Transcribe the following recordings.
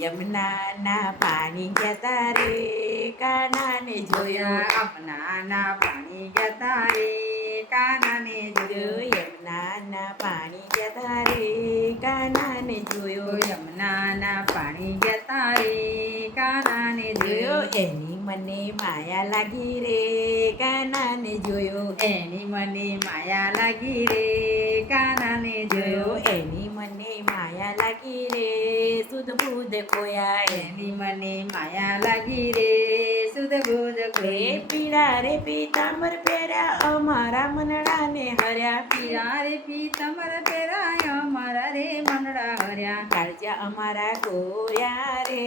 યમુનાના પાણી જતા રે, કાનાને જોયા. આપનાના પાણી જતા રે, કાનાને જોયો. યમુનાના પાણી જતા રે, કાનાને જોયો. યમુનાના પાણી જતા રે, કાનાને જોયો. એની મને માયા લાગી રે કાનાને જોયો એની મને માયા લાગી રે કાનાને જોયો એની મને માયા લાગી રે. સુધ બુધ ખોયા એની મને માયા લાગી રે. સુધ બુધ રે પીડા રે પીતાંબર પહેર્યા અમારા મનડાને હર્યા. પીડા રે પીતાંબર પેરાય અમારા રે મનડા હર્યા. કાળજા અમારા ગોર્યા રે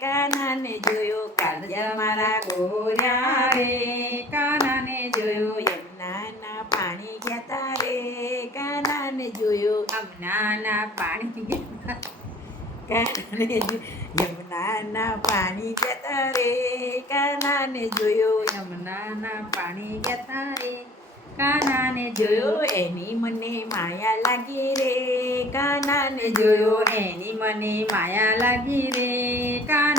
કાનાને જોયો કાળજા મારા ગોર્યા રે કાનાને જોયો, યમુનાના પાણી ગયા રે. કાનાને જોયો, અમનાના પાણી ગયા કાનાને યમુનાના પાણી ગયા રે. કાનાને જોયો, યમુનાના પાણી ગયા રે. કાનાને જોયો, એની મને માયા લાગી રે. કાનાને જોયો, એની મને માયા લાગી રે. કાનાને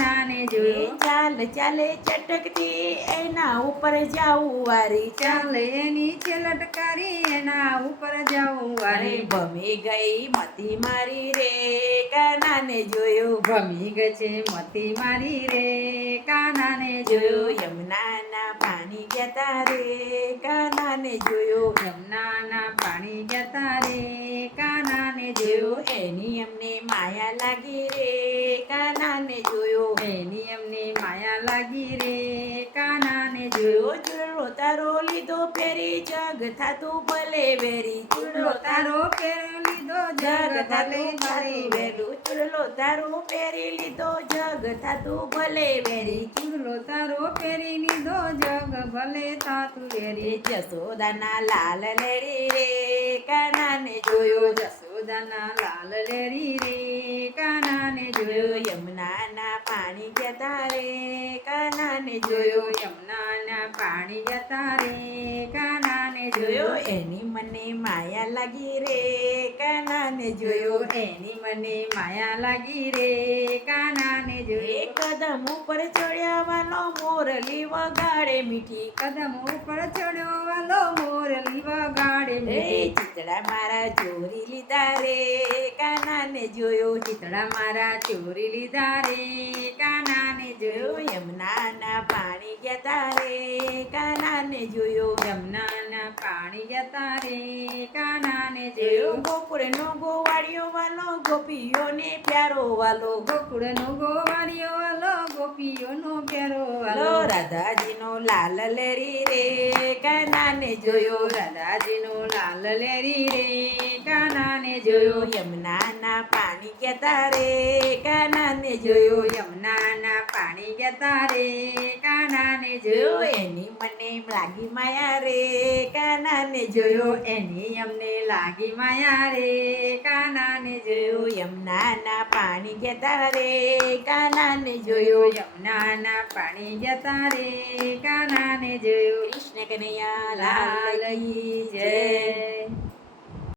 જોયો ચાલ ચાલે ચટકતી એના ઉપર જાવું વારી. ચાલ નીચે લટકારી એના ઉપર જાઉં અરે ભમી ગઈ મતી મારી રે કાનાને જોયો. ભમી ગશે મતી મારી રે કાનાને જોયો જોયો. યમુનાના પાણી ગયા રે. કાનાને જોયો યમુનાના પાણી જતા રે. કાનાને જોયો, એની અમને માયા લાગી રે. કાનાને જોયો, એની અમને માયા લાગી રે. કાનાને જોયો ચૂડો તારો લીધો ફેરી. જગ થાતું ભલે વેરી. ચૂડો તારો ફેરો લીધો, જગ થાતું ભલે તારો પહેરી લીધો જગ થાતું ભલે વેરી. ચીંગલો તારો પહેરી લીધો જગ ભલે થાતું વેરી. જસોદાના લાલ લેરી રે કાનાને જોયો જસોદાના લાલ લેરી રે કાનાને જોયો યમુનાના પાણી જતા રે કાનાને જોયો યમુનાના પાણી જતા રે જોયો એની મને માયા લાગી રે કાનાને જોયો એની મને માયા લાગી રે કાનાને જોયો કદમ ઉપર ચડ્યા વાલો મોરલી વગાડે મીઠી કદમ ઉપર ચડ્યો વાલો મોરલી વગાડે મીઠી. ચિતડા મારા ચોરી લીધા રે કાનાને જોયો ચિતડા મારા ચોરી લીધા રે કાનાને જોયો યમુનાના પાણી ગયા રે કાનાને જોયો યમુનાના પાણી જતા રે કાનાને જોયો ગોકુળનો ગોવાળિયો વાલો ગોપીઓને પ્યારો વાલો. ગોકુળનો ગોવાળિયો વાલો ગોપીઓનો પ્યારો વાલો. રાધાજીનો લાલ લેરી રે કાનાને જોયો. રાધાજીનો લાલ લેરી રે કાનાને જોયો. યમુનાના પાણી ગયા રે કાનાને જોયો. યમુનાના પાણી જતા રે કાનાને જોયો. એની મને લાગી, માયા રે, કાનાને જોયો એની અમને લાગી, માયા રે, કાનાને જોયો યમુનાના પાણી જતા રે, કાનાને જોયો યમુનાના પાણી જતા રે, કાનાને જોયો. કૃષ્ણ કનૈયા, લાલ જય.